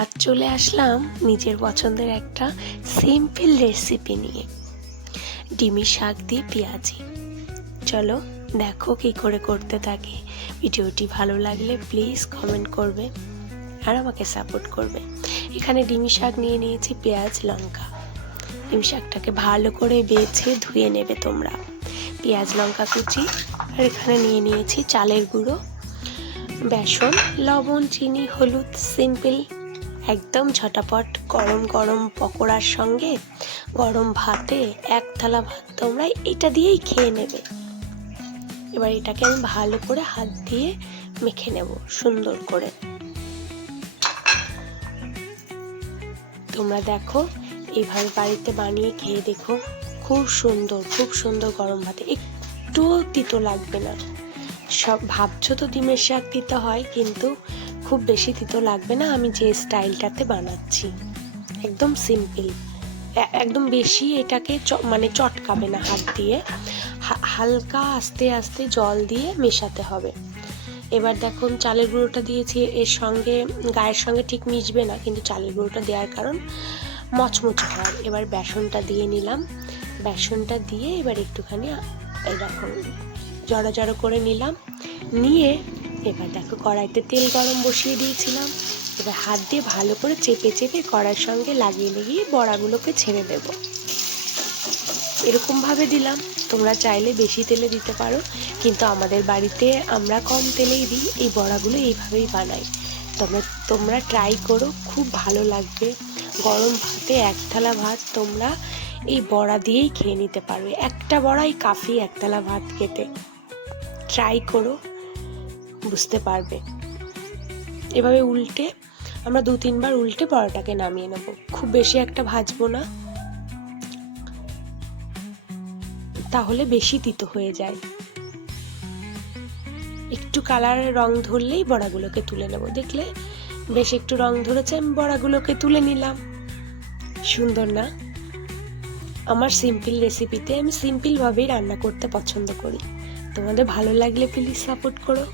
আজ চলে আসলাম নিজের পছন্দের একটা সিম্পল রেসিপি নিয়ে, ডিমি শাক দিয়ে পেঁয়াজি। চলো দেখো কী করে করতে থাকি। ভিডিওটি ভালো লাগলে প্লিজ কমেন্ট করবে আর আমাকে সাপোর্ট করবে। এখানে ডিমি শাক নিয়ে নিয়েছি, পেঁয়াজ লঙ্কা। ডিমি শাকটাকে ভালো করে বেছে ধুয়ে নেবে তোমরা। পেঁয়াজ লঙ্কা কুচি, আর এখানে নিয়ে নিয়েছি চালের গুঁড়ো, বেসন, লবণ, চিনি, হলুদ। সিম্পল, একদম ঝটাপট গরম গরম পকোড়ার সঙ্গে গরম ভাতে এক থালা ভাত তোমরা এটা দিয়েই খেয়ে নেবে। এবার এটাকে আমি ভালো করে হাত দিয়ে মেখে নেব সুন্দর করে। তোমরা দেখো, এইভাবে বাড়িতে বানিয়ে খেয়ে দেখো, খুব সুন্দর গরম ভাতে, একটুও তিতো লাগবে না। সব ভাবছো তো ডিমের শাক তিতো হয়, কিন্তু খুব বেশি তিতো লাগবে না। আমি যে স্টাইলটাতে বানাচ্ছি একদম সিম্পল, একদম বেশি এটাকে চটকাবে না হাত দিয়ে, হালকা আস্তে আস্তে জল দিয়ে মেশাতে হবে। এবার দেখুন চালের গুঁড়োটা দিয়েছি, এর সঙ্গে গায়ের সঙ্গে ঠিক মিশবে না, কিন্তু চালের গুঁড়োটা দেওয়ার কারণ মচমচে হয়। এবার বেসনটা দিয়ে নিলাম, বেসনটা দিয়ে এবার একটুখানি এরকম জড়ো করে নিলাম। নিয়ে এবার দেখো কড়াইতে তেল গরম বসিয়ে দিয়েছিলাম। এবার হাত দিয়ে ভালো করে চেপে চেপে কড়াইয়ের সঙ্গে লাগিয়ে বড়াগুলোকে ছেড়ে দেব। এরকমভাবে দিলাম, তোমরা চাইলে বেশি তেলে দিতে পারো, কিন্তু আমাদের বাড়িতে আমরা কম তেলেই দিই। এই বড়াগুলো এইভাবেই বানাই। তোমরা ট্রাই করো, খুব ভালো লাগবে। গরম ভাতে এক থালা ভাত তোমরা এই বড়া দিয়েই খেয়ে নিতে পারবে। একটা বড়াই কাফি এক থালা ভাত খেতে। ট্রাই করো, বুঝতে পারবে। এভাবে উল্টে আমরা 2-3 বার উল্টে বড়াটাকে নামিয়ে নেব। খুব বেশি একটা ভাজবো না, তাহলে বেশি তিতো হয়ে যায়। একটু কালারের রং ধরলেই বড়াগুলোকে তুলে নেব। দেখলে বেশ একটু রং ধরেছে, আমি বড়াগুলোকে তুলে নিলাম। সুন্দর না? আমার সিম্পল রেসিপিতে আমি সিম্পল ভাবেই রান্না করতে পছন্দ করি। তোমাদের ভালো লাগলে প্লিজ সাপোর্ট করো।